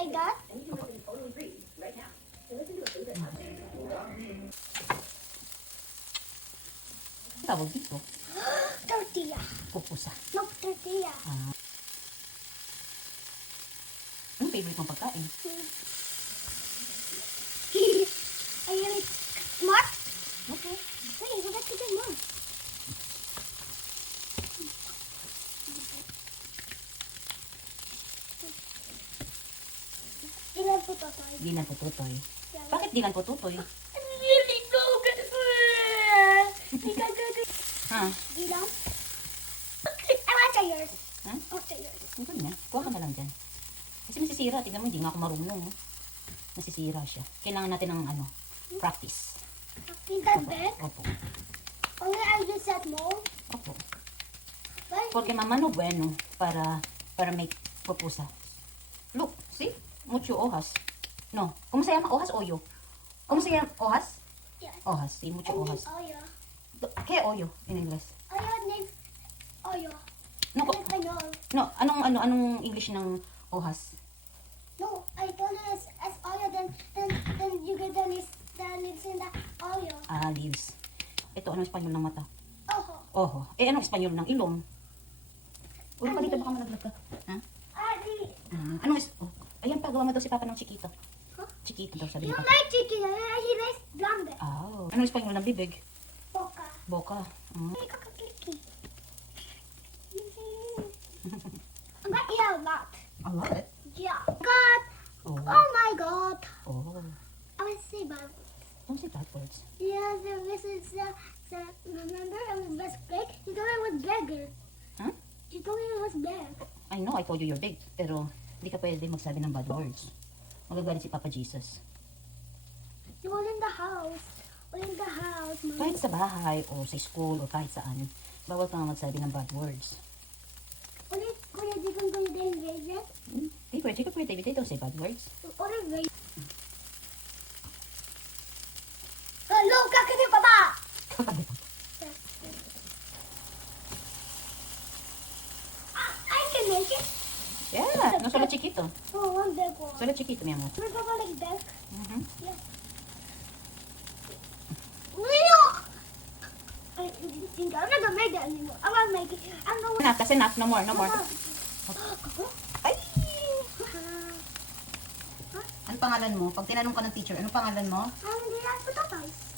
like that? Tawag dito. Tortilla. Pupusa. No, tortilla. Anong favorite mong pagkain? Are you like smart? Okay. Wait, we got to get more. Ilan po totoy? Dilan po tutoy. Bakit dilan po tutoy? Really no good. Ha? Ilan? I want to yours. Ha? I want to yours. Ito na. Kuha ka na lang dyan. Kasi masisira. Tignan mo, hindi nga ako marunong. Oh. Nasisira siya. Kailangan natin ng practice. In that bed? Opo. Only I use that mold? Opo. Why? Porque mamá no bueno para make pupusa. Look, see? Mucho hojas. No. ¿Cómo se llama? ¿Hojas hoyo? ¿Cómo se llama? ¿Hojas? Yes. Hojas, sí, mucho And hojas. then Oyo. ¿Qué hoyo en inglés? Oyo named Oyo. No, In Espanol. no, anong English ng hojas? No, I told you as Oyo, then you get the leaves in the Oyo. Ah, leaves. Ito, anong Espanyol ng mata? Ojo. Oho. Eh, anong Espanyol ng ilong? Ulo pa dito, baka malaglag ka. Ha? Ari. Anong oh, ayan pa, gawa mo daw si Papa ng chiquito. Huh? Chiquito daw, sabi You ni don't Papa. like chicken. He likes grande. Oh. Anong Espanyol ng bibig? Boca. Boka. Ay, kakakiki. I'm gonna eat a lot. A lot. Yeah. God. Oh. Oh my God. Oh. I was say about. Don't say bad words. Yeah, this is remember I was big. You told me I was bigger. Huh? You told me I was big. I know, I told you you're big. Pero, hindi ka pwede magsabi ng bad words. Magagalit si Papa Jesus. You were in the house. We're in the house, Mom. Kahit sa bahay, o sa school, o kahit saan, bawal ka nga magsabi ng bad words. Ulit, kuya, di kang gawin din raisins? Hindi pwede ka pwede. Don't say bad words. Ulit raisins. Hello, kakiti papa! I can make it. Yeah, no solo chiquito. Oh, one big one. Solo chiquito, mi amor. We're papa like that. Mhm. Yeah. Leo! I'm not gonna make that anymore. I'm gonna make it. I'm gonna Enough, that's enough. No more, no more. Ay! Ano pangalan mo? Pag tinanong ka ng teacher, ano pangalan mo? Hindi na patatas.